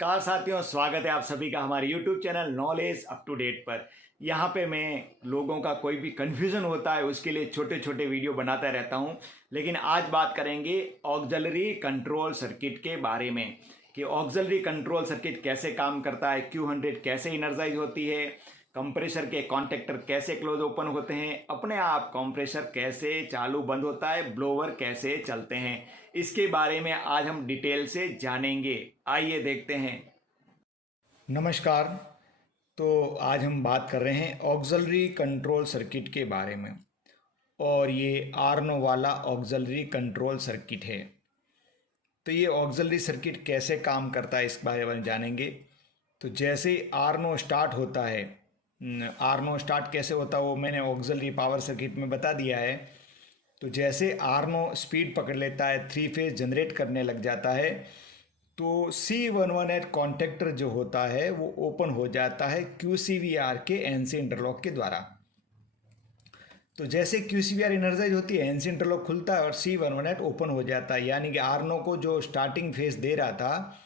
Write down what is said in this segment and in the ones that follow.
नमस्कार साथियों, स्वागत है आप सभी का हमारे YouTube channel knowledge up to date पर। यहाँ पे मैं लोगों का कोई भी कन्फ्यूज़न होता है उसके लिए छोटे छोटे वीडियो बनाता रहता हूँ। लेकिन आज बात करेंगे ऑक्सिलरी कंट्रोल सर्किट के बारे में कि ऑक्सिलरी कंट्रोल सर्किट कैसे काम करता है, Q100 कैसे इनर्जाइज होती है, कंप्रेसर के कॉन्टेक्टर कैसे क्लोज ओपन होते हैं, अपने आप कंप्रेसर कैसे चालू बंद होता है, ब्लोवर कैसे चलते हैं, इसके बारे में आज हम डिटेल से जानेंगे। आइए देखते हैं। नमस्कार। तो आज हम बात कर रहे हैं ऑक्सिलरी कंट्रोल सर्किट के बारे में और ये आर्नो वाला ऑक्सिलरी कंट्रोल सर्किट है। तो ये ऑक्सिलरी सर्किट कैसे काम करता है इस बारे में जानेंगे। तो जैसे आर्नो स्टार्ट होता है, आर्नो स्टार्ट कैसे होता है वो मैंने ऑक्सिलरी पावर सर्किट में बता दिया है। तो जैसे आर्नो स्पीड पकड़ लेता है, 3 फेज जनरेट करने लग जाता है, तो C118 कॉन्टेक्टर जो होता है वो ओपन हो जाता है QCVR के NC इंटरलॉक के द्वारा। तो जैसे QCVR इनर्जाइज होती है, NC इंटरलॉक खुलता है और C118 ओपन हो जाता है, यानी कि आर्नो को जो स्टार्टिंग फेज दे रहा था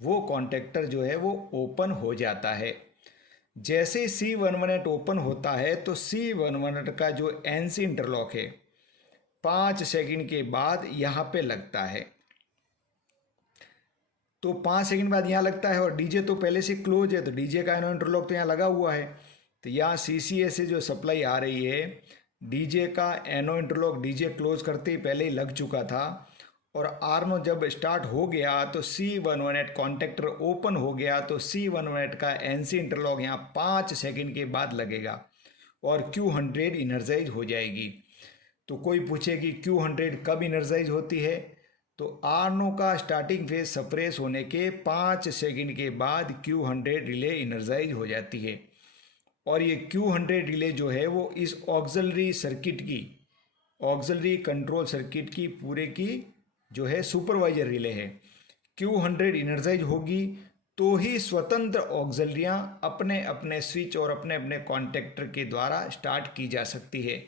वो कॉन्टेक्टर जो है वो ओपन हो जाता है। जैसे C118 ओपन होता है तो C118 का जो NC इंटरलॉक है 5 सेकंड के बाद यहाँ पे लगता है। तो 5 सेकंड बाद यहाँ लगता है और डीजे तो पहले से क्लोज है, तो डीजे का एनो इंटरलॉक तो यहाँ लगा हुआ है। तो यहाँ CCA से जो सप्लाई आ रही है, डीजे का एनो इंटरलॉक डीजे क्लोज करते ही पहले ही लग चुका था और आर्नो जब स्टार्ट हो गया तो C118 कॉन्टेक्टर ओपन हो गया, तो C118 का NC इंटरलॉक यहाँ 5 सेकंड के बाद लगेगा और Q100 इनर्जाइज हो जाएगी। तो कोई पूछे कि Q100 कब इनर्जाइज होती है, तो आर्नो का स्टार्टिंग फेज सप्रेस होने के 5 सेकंड के बाद Q100 रिले इनर्जाइज हो जाती है। और ये Q100 रिले जो है वो इस ऑक्सिलरी सर्किट की, ऑक्सिलरी कंट्रोल सर्किट की पूरे की जो है सुपरवाइजर रिले है। Q100 इनर्जाइज होगी तो ही स्वतंत्र ऑक्सिलरियाँ अपने अपने स्विच और अपने अपने कॉन्टेक्टर के द्वारा स्टार्ट की जा सकती है।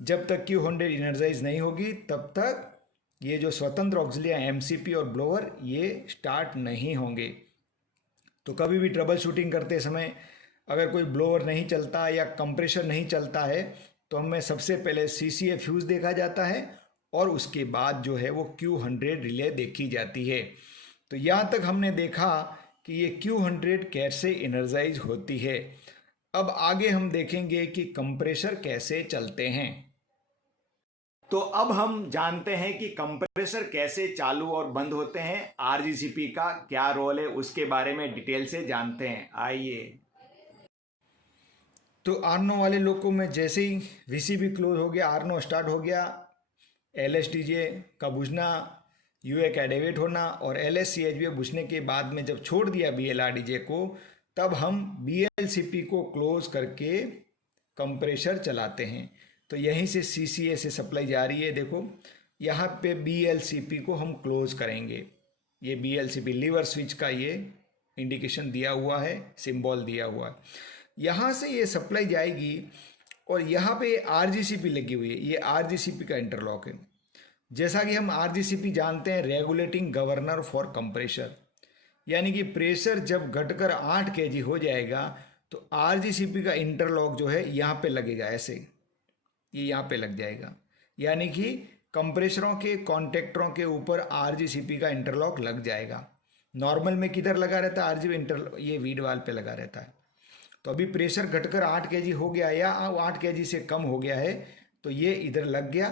जब तक Q100 इनर्जाइज नहीं होगी तब तक ये जो स्वतंत्र ऑक्सिलरियाँ MCP और ब्लोअर ये स्टार्ट नहीं होंगे। तो कभी भी ट्रबल शूटिंग करते समय अगर कोई ब्लोअर नहीं चलता या कंप्रेसर नहीं चलता है तो हमें सबसे पहले CCA फ्यूज़ देखा जाता है और उसके बाद जो है वो Q100 रिले देखी जाती है। तो यहाँ तक हमने देखा कि ये Q100 कैसे इनर्जाइज होती है। अब आगे हम देखेंगे कि कंप्रेसर कैसे चलते हैं। तो अब हम जानते हैं कि कंप्रेसर कैसे चालू और बंद होते हैं, RGCP का क्या रोल है उसके बारे में डिटेल से जानते हैं। आइए। तो आर्नो वाले लोगों में जैसे ही VCB क्लोज हो गया, आर्नो स्टार्ट हो गया, LSTJ का बुझना, UA का डेविएट होना और LSCHB बुझने के बाद में जब छोड़ दिया BLRDJ को, तब हम BLCP को क्लोज करके कंप्रेसर चलाते हैं। तो यहीं से CCA से सप्लाई जा रही है। देखो यहाँ पे BLCP को हम क्लोज करेंगे। ये BLCP लीवर स्विच का ये इंडिकेशन दिया हुआ है, सिंबल दिया हुआ है। यहाँ से ये सप्लाई जाएगी और यहाँ पे RGCP लगी हुई है, ये RGCP का इंटरलॉक है। जैसा कि हम RGCP जानते हैं, रेगुलेटिंग गवर्नर फॉर कंप्रेसर, यानी कि प्रेशर जब घटकर 8 kg हो जाएगा तो RGCP का इंटरलॉक जो है यहाँ पे लगेगा, ऐसे ये यहाँ पे लग जाएगा, यानी कि कंप्रेसरों के कॉन्टेक्टरों के ऊपर RGCP का इंटरलॉक लग जाएगा। नॉर्मल में किधर लगा रहता है RGB इंटरलॉक, ये वीड वाल पे लगा रहता है। तो अभी प्रेशर घटकर 8 kg हो गया या 8 kg से कम हो गया है तो ये इधर लग गया।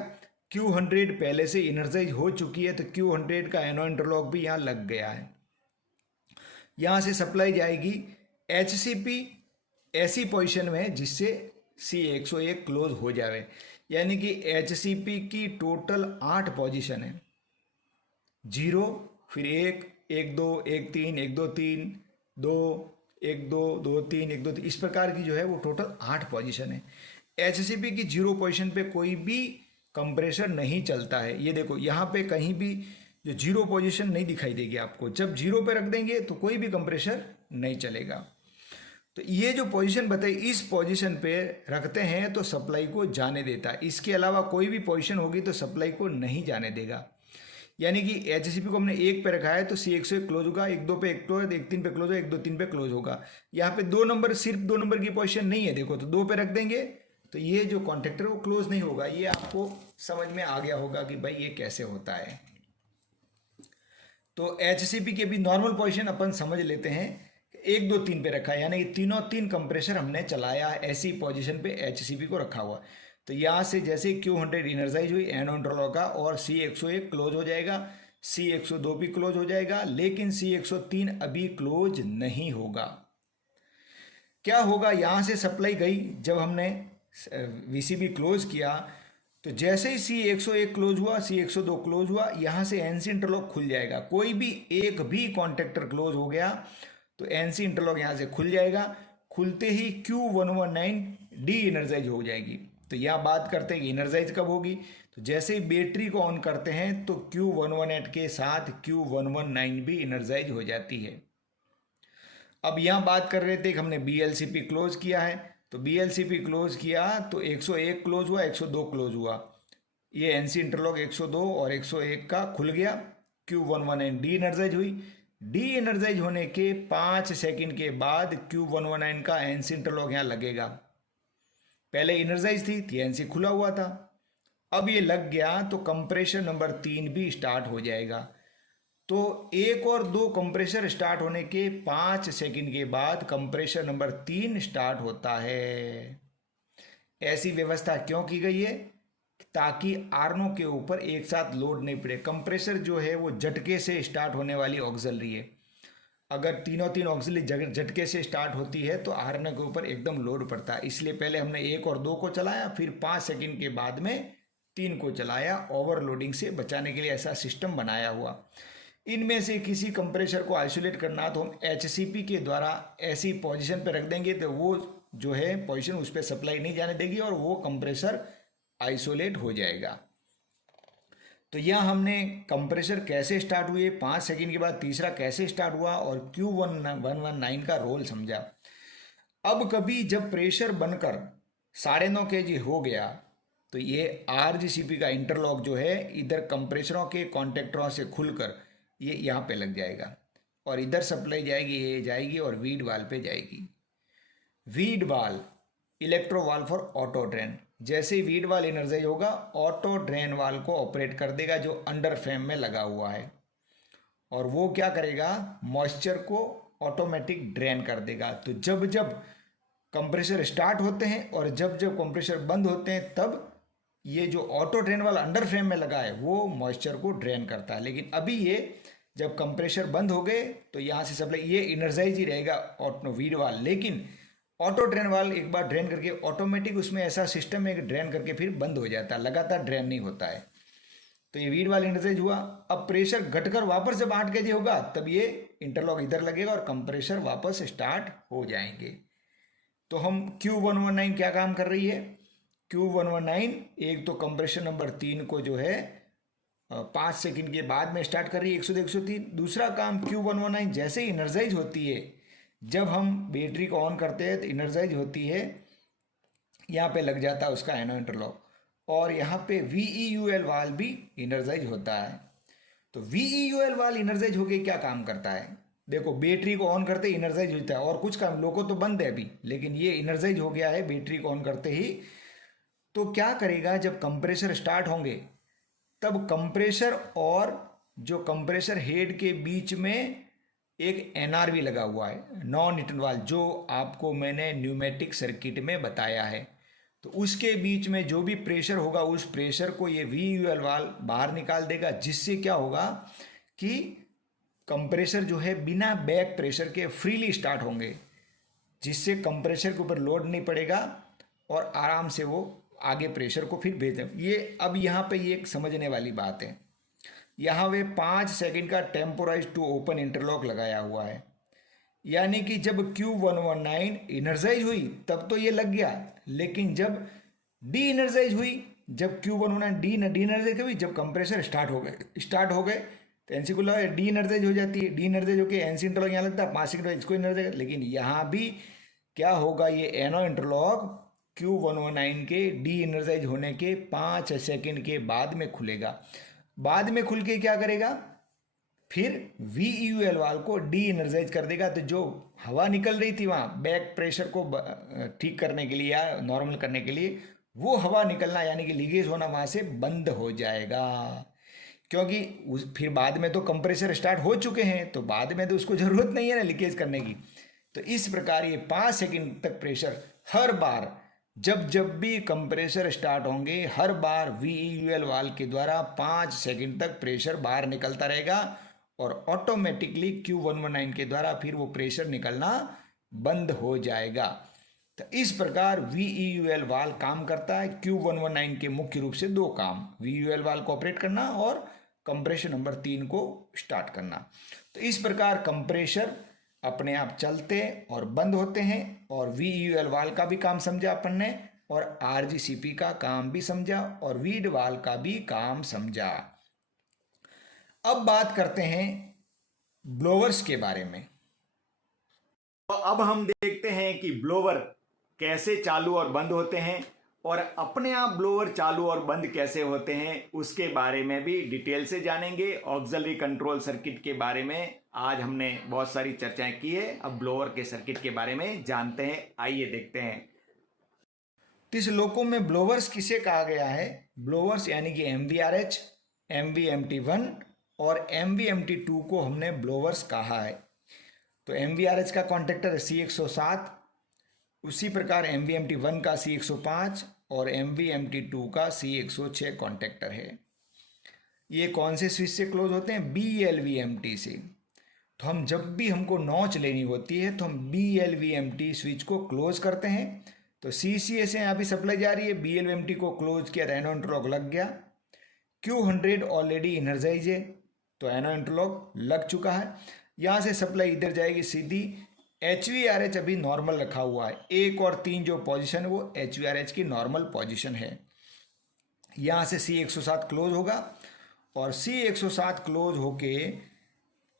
Q100 पहले से इनर्जाइज हो चुकी है तो Q100 का एनो इंटरलॉक भी यहाँ लग गया है। यहाँ से सप्लाई जाएगी HCP ऐसी पोजीशन में जिससे C101 क्लोज हो जाए, यानी कि HCP की टोटल 8 पोजीशन है, 0 फिर 1 1 2 1 3 1 2 3 2 1 2 2 3 1 2 3 इस प्रकार की जो है वो टोटल 8 पोजीशन है। HCP की 0 पोजीशन पे कोई भी कंप्रेसर नहीं चलता है। ये देखो यहाँ पे कहीं भी जो 0 पोजीशन नहीं दिखाई देगी आपको। जब 0 पे रख देंगे तो कोई भी कंप्रेसर नहीं चलेगा। तो ये जो पोजीशन बताई, इस पोजीशन पे रखते हैं तो सप्लाई को जाने देता है। इसके अलावा कोई भी पोजीशन होगी तो सप्लाई को नहीं जाने देगा। यानी कि HCP को हमने 1 पे रखा है तो C101 क्लोज होगा, 1-2 पे 1 क्लोज, 1-3 पे क्लोज होगा, 1-2-3 पे क्लोज होगा। यहाँ पे 2 नंबर, सिर्फ 2 नंबर की पोजीशन नहीं है, देखो तो 2 पे रख देंगे तो ये जो कॉन्टेक्टर वो क्लोज नहीं होगा। ये आपको समझ में आ गया होगा कि भाई ये कैसे होता है। तो HCP के भी नॉर्मल पोजीशन अपन समझ लेते हैं, 1-2-3 पे रखा है, यानी कि तीनों तीन कंप्रेसर हमने चलाया, ऐसी पोजीशन पे HCP को रखा हुआ। तो यहाँ से जैसे Q100 इनर्जाइज हुई एनो इंटरलॉक का और C101 क्लोज हो जाएगा, C102 भी क्लोज हो जाएगा, लेकिन C103 अभी क्लोज नहीं होगा। क्या होगा, यहाँ से सप्लाई गई, जब हमने VCB क्लोज किया तो जैसे ही C101 क्लोज हुआ, C102 क्लोज हुआ, यहाँ से NC इंटरलॉक खुल जाएगा। कोई भी एक भी कॉन्टेक्टर क्लोज हो गया तो NC इंटरलॉक यहाँ से खुल जाएगा। खुलते ही Q119 डी इनर्जाइज हो जाएगी। तो यहाँ बात करते हैं कि इनर्जाइज कब होगी, तो जैसे ही बैटरी को ऑन करते हैं तो Q118 के साथ Q119 भी इनर्जाइज हो जाती है। अब यहाँ बात कर रहे थे कि हमने BLCP क्लोज किया है, तो BLCP क्लोज किया तो 101 क्लोज हुआ, 102 क्लोज हुआ, ये NC इंटरलॉक 102 और 101 का खुल गया, Q119 डी एनर्जाइज हुई। डी एनर्जाइज होने के 5 सेकंड के बाद Q119 का NC इंटरलॉक यहाँ लगेगा। पहले इनर्जाइज थी NC खुला हुआ था, अब ये लग गया तो कंप्रेशर नंबर 3 भी स्टार्ट हो जाएगा। तो 1 और 2 कंप्रेसर स्टार्ट होने के 5 सेकंड के बाद कंप्रेसर नंबर 3 स्टार्ट होता है। ऐसी व्यवस्था क्यों की गई है, ताकि आर्नो के ऊपर एक साथ लोड नहीं पड़े। कंप्रेसर जो है वो झटके से स्टार्ट होने वाली ऑक्सिलरी है, अगर तीन ऑक्सिलरी झटके से स्टार्ट होती है तो आर्नो के ऊपर एकदम लोड पड़ता है। इसलिए पहले हमने 1 और 2 को चलाया, फिर 5 सेकंड के बाद में 3 को चलाया, ओवरलोडिंग से बचाने के लिए ऐसा सिस्टम बनाया हुआ। इनमें से किसी कंप्रेसर को आइसोलेट करना तो हम HCP के द्वारा ऐसी पोजीशन पे रख देंगे तो वो जो है पोजीशन उस पर सप्लाई नहीं जाने देगी और वो कंप्रेसर आइसोलेट हो जाएगा। तो यहाँ हमने कंप्रेसर कैसे स्टार्ट हुए, 5 सेकंड के बाद तीसरा कैसे स्टार्ट हुआ और Q119 का रोल समझा। अब कभी जब प्रेशर बनकर 9.5 kg हो गया तो ये RGCP का इंटरलॉक जो है इधर कंप्रेसरों के कॉन्टेक्टरों से खुलकर ये यहाँ पे लग जाएगा और इधर सप्लाई जाएगी, ये जाएगी और वीड वाल पे जाएगी। वीड वाल इलेक्ट्रो वाल फॉर ऑटो ड्रेन, जैसे ही वीड वाल एनर्जाइज होगा ऑटो ड्रेन वाल को ऑपरेट कर देगा जो अंडर फ्रेम में लगा हुआ है, और वो क्या करेगा, मॉइस्चर को ऑटोमेटिक ड्रेन कर देगा। तो जब जब कंप्रेसर स्टार्ट होते हैं और जब जब कंप्रेसर बंद होते हैं तब ये जो ऑटो ड्रेन वाला अंडर फ्रेम में लगा है वो मॉइस्चर को ड्रेन करता है। लेकिन अभी ये जब कंप्रेसर बंद हो गए तो यहाँ से सप्लाई, ये इनर्जाइज ही रहेगा ऑटो वीड वाल, लेकिन ऑटो ड्रेन वाल एक बार ड्रेन करके ऑटोमेटिक उसमें ऐसा सिस्टम है कि ड्रेन करके फिर बंद हो जाता है, लगातार ड्रेन नहीं होता है। तो ये वीड वाल इनर्जाइज हुआ। अब प्रेशर घटकर वापस जब 8 kg होगा तब ये इंटरलॉक इधर लगेगा और कंप्रेसर वापस स्टार्ट हो जाएंगे। तो हम Q119 क्या काम कर रही है, Q119 एक तो कंप्रेसर नंबर 3 को जो है 5 सेकंड के बाद में स्टार्ट कर रही है 102-103। दूसरा काम Q119 जैसे ही इनर्जाइज होती है, जब हम बैटरी को ऑन करते हैं तो इनर्जाइज होती है, यहाँ पे लग जाता है उसका एनो इंटरलॉक और यहाँ पे VEUL वाल भी इनर्जाइज होता है। तो VEUL वाल इनर्जाइज होके क्या काम करता है, देखो बैटरी को ऑन करते ही इनर्जाइज होता है और कुछ काम, लोगों तो बंद है अभी, लेकिन ये इनर्जाइज हो गया है बैटरी को ऑन करते ही। तो क्या करेगा, जब कंप्रेसर स्टार्ट होंगे तब कंप्रेसर और जो कंप्रेसर हेड के बीच में एक NRV लगा हुआ है, नॉन रिटर्न वाल्व, जो आपको मैंने न्यूमेटिक सर्किट में बताया है। तो उसके बीच में जो भी प्रेशर होगा उस प्रेशर को ये VEUL वाल्व बाहर निकाल देगा, जिससे क्या होगा कि कंप्रेसर जो है बिना बैक प्रेशर के फ्रीली स्टार्ट होंगे, जिससे कंप्रेसर के ऊपर लोड नहीं पड़ेगा और आराम से वो आगे प्रेशर को फिर भेज दें। ये अब यहाँ पे ये एक समझने वाली बात है, यहाँ वे 5 सेकंड का टेम्पोराइज टू ओपन इंटरलॉक लगाया हुआ है, यानी कि जब Q119 इनर्जाइज हुई तब तो ये लग गया, लेकिन जब डी इनर्जाइज हुई, जब Q119 डी इनर्जाइज हुई, जब कंप्रेसर स्टार्ट हो गए तो NC को लगा डी इनर्जाइज हो जाती है, डी इनर्जाइज होकर NC इंटरलॉक यहाँ लगता है 5 सेकंड इसको इनर्जाइज। लेकिन यहाँ भी क्या होगा, ये एनो इंटरलॉक Q119 के डी इनर्जाइज होने के 5 सेकंड के बाद में खुलेगा। बाद में खुल के क्या करेगा, फिर VEUL वाल्व को डी एनर्जाइज कर देगा। तो जो हवा निकल रही थी वहाँ बैक प्रेशर को ठीक करने के लिए या नॉर्मल करने के लिए, वो हवा निकलना यानी कि लीकेज होना वहाँ से बंद हो जाएगा। क्योंकि फिर बाद में तो कंप्रेसर स्टार्ट हो चुके हैं, तो बाद में तो उसको ज़रूरत नहीं है ना लीकेज करने की। तो इस प्रकार ये 5 सेकंड तक प्रेशर हर बार जब जब भी कंप्रेसर स्टार्ट होंगे, हर बार VEUL वाल्व के द्वारा 5 सेकंड तक प्रेशर बाहर निकलता रहेगा और ऑटोमेटिकली Q119 के द्वारा फिर वो प्रेशर निकलना बंद हो जाएगा। तो इस प्रकार VEUL वाल्व काम करता है। Q119 के मुख्य रूप से 2 काम, VEUL वाल्व को ऑपरेट करना और कंप्रेशर नंबर 3 को स्टार्ट करना। तो इस प्रकार कंप्रेशर अपने आप चलते और बंद होते हैं, और VEUL वाल्व का भी काम समझा अपन ने, और RGCP का काम भी समझा, और वीड वाल्व का भी काम समझा। अब बात करते हैं ब्लोवर्स के बारे में। तो अब हम देखते हैं कि ब्लोवर कैसे चालू और बंद होते हैं, और अपने आप ब्लोवर चालू और बंद कैसे होते हैं उसके बारे में भी डिटेल से जानेंगे। ऑक्सिलरी कंट्रोल सर्किट के बारे में आज हमने बहुत सारी चर्चाएं की है, अब ब्लोवर के सर्किट के बारे में जानते हैं। आइए देखते हैं। तो इस श्लोकों में ब्लोवर्स किसे कहा गया है? ब्लोवर्स यानी कि MVRH, MVMT1 और MVMT2 को हमने ब्लोवर्स कहा है। तो MVRH का कॉन्टेक्टर है C107, उसी प्रकार MVMT1 का C105 और MVMT2 का C106 कॉन्टेक्टर है। ये कौन से स्विच से क्लोज होते हैं? BLVMT से। तो हम जब भी हमको नॉच लेनी होती है तो हम BLVMT स्विच को क्लोज करते हैं। तो CCA से यहाँ पे सप्लाई जा रही है, BLVMT को क्लोज किया, एनो इंटरलॉक लग गया। Q100 ऑलरेडी एनर्जाइज है तो एनो इंटरलॉक लग चुका है। यहाँ से सप्लाई इधर जाएगी सीधी। HVRH अभी नॉर्मल रखा हुआ है, 1 और 3 जो पोजीशन है वो HVRH की नॉर्मल पोजीशन है। यहाँ से C107 क्लोज होगा और C107 क्लोज होके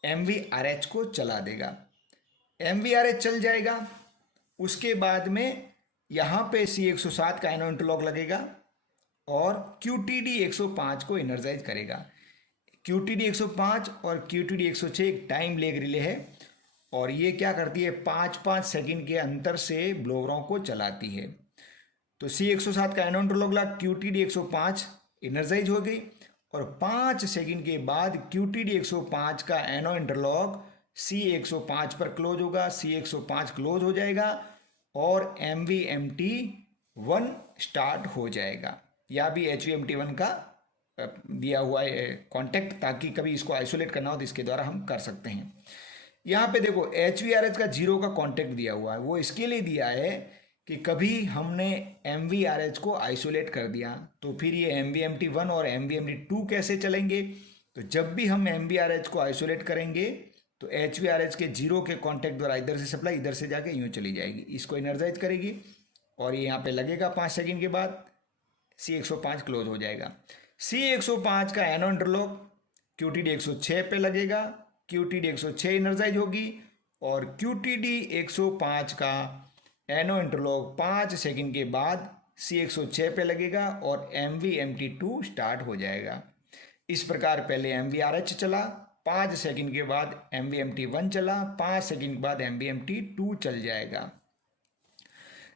MVRH को चला देगा। MVRH चल जाएगा, उसके बाद में यहाँ पे C107 का एनो इंटरलॉक लगेगा और QTD 105 को एनर्जाइज करेगा। QTD 105 और QTD 106 एक टाइम लेग रिले है और ये क्या करती है, 5-5 सेकंड के अंतर से ब्लोवरों को चलाती है। तो C107 का एनो इंटरलॉक लगा, QTD 105 एनर्जाइज हो गई और 5 सेकंड के बाद QTD 105 का एनो इंटरलॉक C105 पर क्लोज होगा, C105 क्लोज हो जाएगा और MVMT1 स्टार्ट हो जाएगा। या भी HVMT1 का दिया हुआ है कॉन्टेक्ट, ताकि कभी इसको आइसोलेट करना हो तो इसके द्वारा हम कर सकते हैं। यहाँ पे देखो HVRH का 0 का कॉन्टेक्ट दिया हुआ है, वो इसके लिए दिया है कि कभी हमने MVRH को आइसोलेट कर दिया तो फिर ये MVMT1 और MVMT2 कैसे चलेंगे। तो जब भी हम MVRH को आइसोलेट करेंगे तो HVRH के 0 के कॉन्टेक्ट द्वारा इधर से सप्लाई इधर से जाके यूँ चली जाएगी, इसको एनर्जाइज करेगी और ये यहाँ पे लगेगा। 5 सेकंड के बाद C105 क्लोज हो जाएगा। C105 का एनो इंटरलॉक QTD 106 पे लगेगा, QTD 106 एनर्जाइज होगी और QTD 105 का एनो इंटरलॉक 5 सेकंड के बाद C106 पे लगेगा और MVMT2 स्टार्ट हो जाएगा। इस प्रकार पहले MVRH चला, 5 सेकंड के बाद MVMT1 चला, 5 सेकंड के बाद MVMT2 चल जाएगा।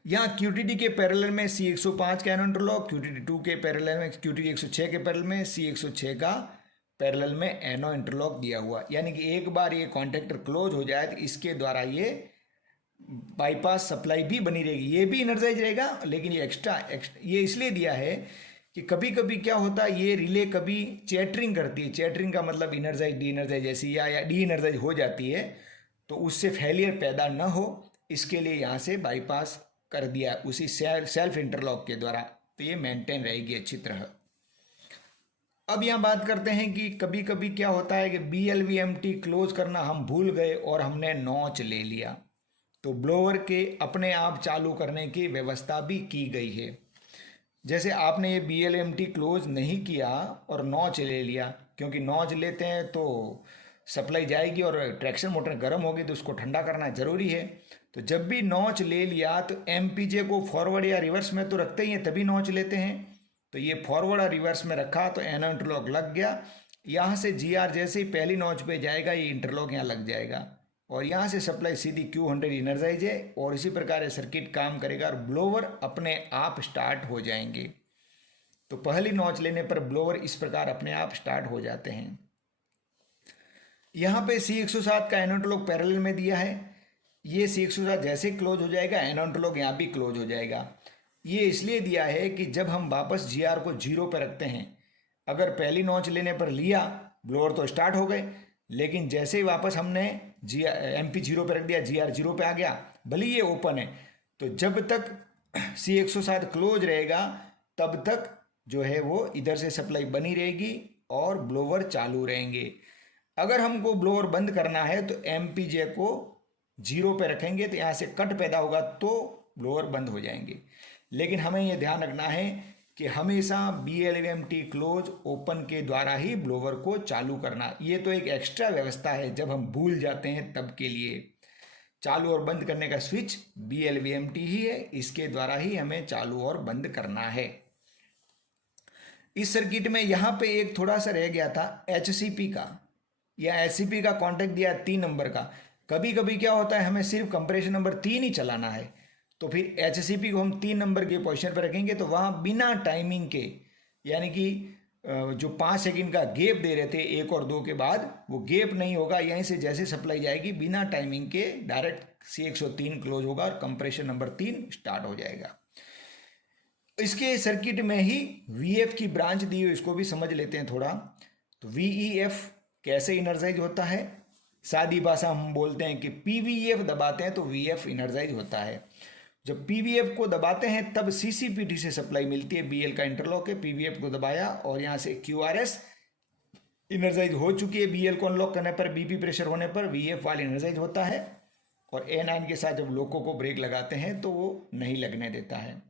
यहाँ QTD के पैरेलल में C105 का एनो इंटरलॉक, QTD2 के पैरेलल में QTD 106 के पैरेलल में C106 का पैरेलल में एनो इंटरलॉक दिया हुआ। यानी कि एक बार ये कॉन्टेक्टर क्लोज हो जाए तो इसके द्वारा ये बाईपास सप्लाई भी बनी रहेगी, ये भी एनर्जाइज रहेगा। लेकिन ये एक्स्ट्रा ये इसलिए दिया है कि कभी कभी क्या होता है, ये रिले कभी चैटरिंग करती है। चैटरिंग का मतलब इनर्जाइज डी एनर्जाइज ऐसी या डी एनर्जाइज हो जाती है, तो उससे फेलियर पैदा न हो इसके लिए यहाँ से बाईपास कर दिया उसी सेल्फ इंटरलॉक के द्वारा, तो ये मेंटेन रहेगी अच्छी तरह। अब यहाँ बात करते हैं कि कभी कभी क्या होता है कि BLVMT क्लोज करना हम भूल गए और हमने नॉच ले लिया, तो ब्लोअर के अपने आप चालू करने की व्यवस्था भी की गई है। जैसे आपने ये BLVMT क्लोज नहीं किया और नॉच ले लिया, क्योंकि नॉच लेते हैं तो सप्लाई जाएगी और ट्रैक्शन मोटर गर्म होगी तो उसको ठंडा करना ज़रूरी है। तो जब भी नॉच ले लिया तो MPJ को फॉरवर्ड या रिवर्स में तो रखते ही हैं, तभी नॉच लेते हैं। तो ये फॉरवर्ड और रिवर्स में रखा तो एनो इंटरलॉक लग गया। यहाँ से GR जैसे ही पहली नॉच पे जाएगा ये इंटरलॉक यहाँ लग जाएगा और यहाँ से सप्लाई सीधी Q100 इनर्जाइज है और इसी प्रकार ये सर्किट काम करेगा और ब्लोवर अपने आप स्टार्ट हो जाएंगे। तो पहली नॉच लेने पर ब्लोवर इस प्रकार अपने आप स्टार्ट हो जाते हैं। यहाँ पे C107 का एनो इंटरलॉक पैरेलल में दिया है। ये C107 जैसे क्लोज हो जाएगा एनो इंटरलॉक यहाँ भी क्लोज हो जाएगा। ये इसलिए दिया है कि जब हम वापस GR को 0 पर रखते हैं, अगर पहली नॉच लेने पर लिया ब्लोअर तो स्टार्ट हो गए, लेकिन जैसे ही वापस हमने MP 0 पर रख दिया, GR 0 पे आ गया, भले ये ओपन है, तो जब तक C107 क्लोज रहेगा तब तक जो है वो इधर से सप्लाई बनी रहेगी और ब्लोअर चालू रहेंगे। अगर हमको ब्लोअर बंद करना है तो MPJ को 0 पे रखेंगे तो यहाँ से कट पैदा होगा तो ब्लोअर बंद हो जाएंगे। लेकिन हमें यह ध्यान रखना है कि हमेशा BLVMT क्लोज ओपन के द्वारा ही ब्लोअर को चालू करना। ये तो एक एक्स्ट्रा व्यवस्था है, जब हम भूल जाते हैं तब के लिए। चालू और बंद करने का स्विच BLVMT ही है, इसके द्वारा ही हमें चालू और बंद करना है। इस सर्किट में यहाँ पे एक थोड़ा सा रह गया था HCP का या HCP का कॉन्टैक्ट दिया 3 नंबर का। कभी कभी क्या होता है हमें सिर्फ कंप्रेशन नंबर 3 ही चलाना है, तो फिर HCP को हम 3 नंबर के पोजीशन पर रखेंगे तो वहाँ बिना टाइमिंग के, यानी कि जो 5 सेकंड का गैप दे रहे थे 1 और 2 के बाद, वो गैप नहीं होगा। यहीं से जैसे सप्लाई जाएगी बिना टाइमिंग के डायरेक्ट C103 क्लोज होगा और कंप्रेशन नंबर 3 स्टार्ट हो जाएगा। इसके सर्किट में ही VF की ब्रांच दी हुई, इसको भी समझ लेते हैं थोड़ा। तो VEF कैसे इनर्जाइज होता है, सादी भाषा हम बोलते हैं कि PVF दबाते हैं तो VF इनर्जाइज होता है। जब PVF को दबाते हैं तब CCPT से सप्लाई मिलती है। BL का इंटरलॉक है, PVF को दबाया और यहाँ से QRS इनर्जाइज हो चुकी है। BL को अनलॉक करने पर BP प्रेशर होने पर VF वाल इनर्जाइज होता है और A9 के साथ जब लोको को ब्रेक लगाते हैं तो वो नहीं लगने देता है।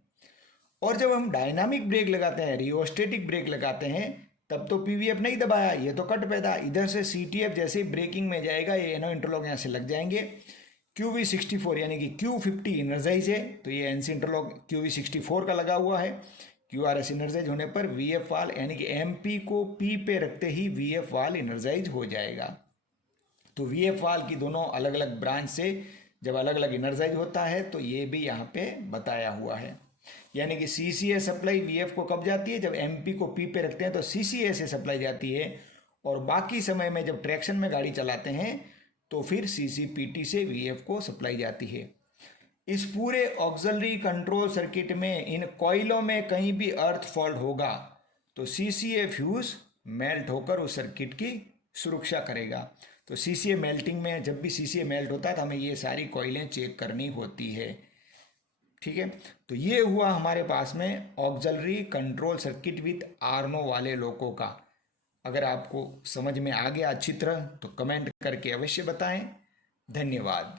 और जब हम डायनामिक ब्रेक लगाते हैं, रियोस्टेटिक ब्रेक लगाते हैं, तब तो PVF नहीं दबाया, ये तो कट पैदा। इधर से CTF जैसे ही ब्रेकिंग में जाएगा ये एनो इंटरलॉक यहाँ से लग जाएंगे। QV64 यानी कि Q50 इनर्जाइज है तो ये NC इंटरलॉक QV64 का लगा हुआ है। QRS इनर्जाइज होने पर VF वाल यानी कि MP को P पे रखते ही VF वाल इनर्जाइज हो जाएगा। तो VF वाल की दोनों अलग अलग ब्रांच से जब अलग अलग इनर्जाइज होता है तो ये भी यहाँ पे बताया हुआ है। यानी कि CCA सप्लाई VF को कब जाती है, जब MP को P पे रखते हैं तो CCA से सप्लाई जाती है, और बाकी समय में जब ट्रैक्शन में गाड़ी चलाते हैं तो फिर CCPT से VF को सप्लाई जाती है। इस पूरे ऑक्सिलरी कंट्रोल सर्किट में इन कॉइलों में कहीं भी अर्थ फॉल्ट होगा तो CCA फ्यूज मेल्ट होकर उस सर्किट की सुरक्षा करेगा। तो CCA मेल्टिंग में, जब भी CCA मेल्ट होता है तो हमें ये सारी कॉइलें चेक करनी होती है। ठीक है, तो ये हुआ हमारे पास में ऑक्सिलरी कंट्रोल सर्किट विथ आर्नो वाले लोगों का। अगर आपको समझ में आ गया अच्छी तरह तो कमेंट करके अवश्य बताएं। धन्यवाद।